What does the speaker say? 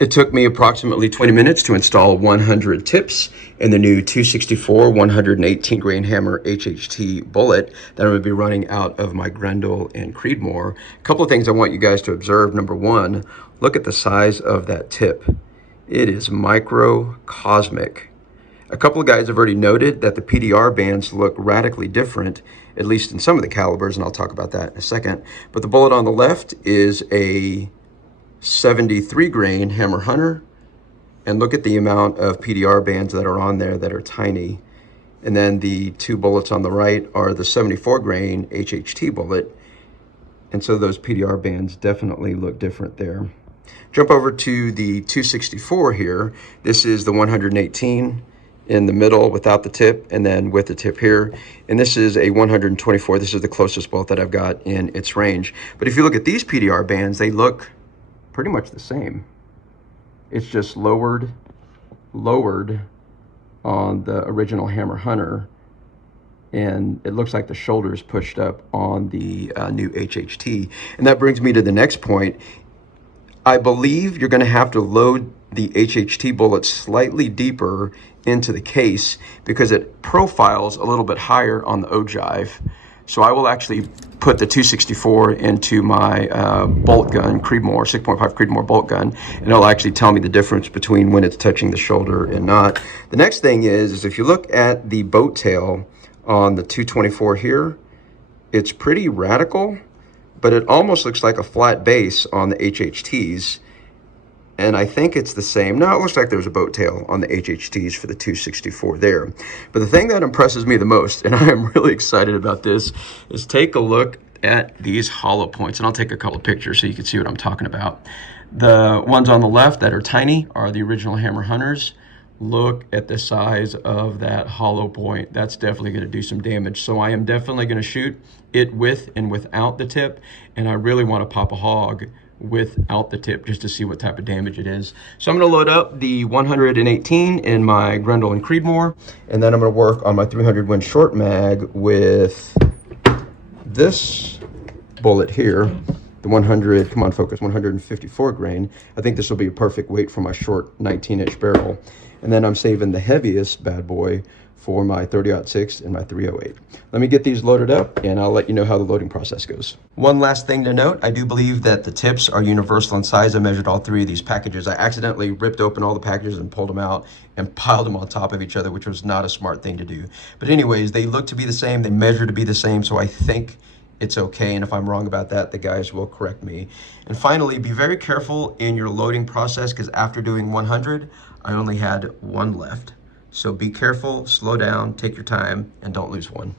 It took me approximately 20 minutes to install 100 tips in the new 264 118 grain hammer HHT bullet that I'm going to be running out of my Grendel and Creedmoor. A couple of things I want you guys to observe. Number one, look at the size of that tip. It is microcosmic. A couple of guys have already noted that the PDR bands look radically different, at least in some of the calibers, and I'll talk about that in a second. But the bullet on the left is a 73 grain Hammer Hunter, and look at the amount of PDR bands that are on there that are tiny. And then the two bullets on the right are the 74 grain HHT bullet, and so those PDR bands definitely look different there. Jump over to the 264 here. This is the 118 in the middle without the tip, and then with the tip here. And this is a 124. This is the closest bullet that I've got in its range. But if you look at these PDR bands, they look pretty much the same. It's just lowered on the original Hammer Hunter, and it looks like the shoulder is pushed up on the new HHT. And that brings me to the next point. I believe you're going to have to load the HHT bullet slightly deeper into the case because it profiles a little bit higher on the ogive. So I will actually put the 264 into my bolt gun, Creedmoor, 6.5 Creedmoor bolt gun, and it'll actually tell me the difference between when it's touching the shoulder and not. The next thing is if you look at the boat tail on the 224 here, it's pretty radical, but it almost looks like a flat base on the HHTs. And I think it's the same. Now it looks like there's a boat tail on the HHTs for the 264 there. But the thing that impresses me the most, and I am really excited about this, is take a look at these hollow points. And I'll take a couple of pictures so you can see what I'm talking about. The ones on the left that are tiny are the original Hammer Hunters. Look at the size of that hollow point. That's definitely going to do some damage. So I am definitely going to shoot it with and without the tip. And I really want to pop a hog without the tip just to see what type of damage it is. So I'm going to load up the 118 in my Grendel and Creedmoor, and then I'm going to work on my 300 Win short mag with this bullet here, the 100, come on focus, 154 grain. I think this will be a perfect weight for my short 19-inch barrel. And then I'm saving the heaviest bad boy for my 30-06 and my 308. Let me get these loaded up and I'll let you know how the loading process goes. One last thing to note, I do believe that the tips are universal in size. I measured all three of these packages. I accidentally ripped open all the packages and pulled them out and piled them on top of each other, which was not a smart thing to do. But anyways, they look to be the same, they measure to be the same, so I think it's okay, and if I'm wrong about that, the guys will correct me. And finally, be very careful in your loading process, because after doing 100, I only had one left. So be careful, slow down, take your time, and don't lose one.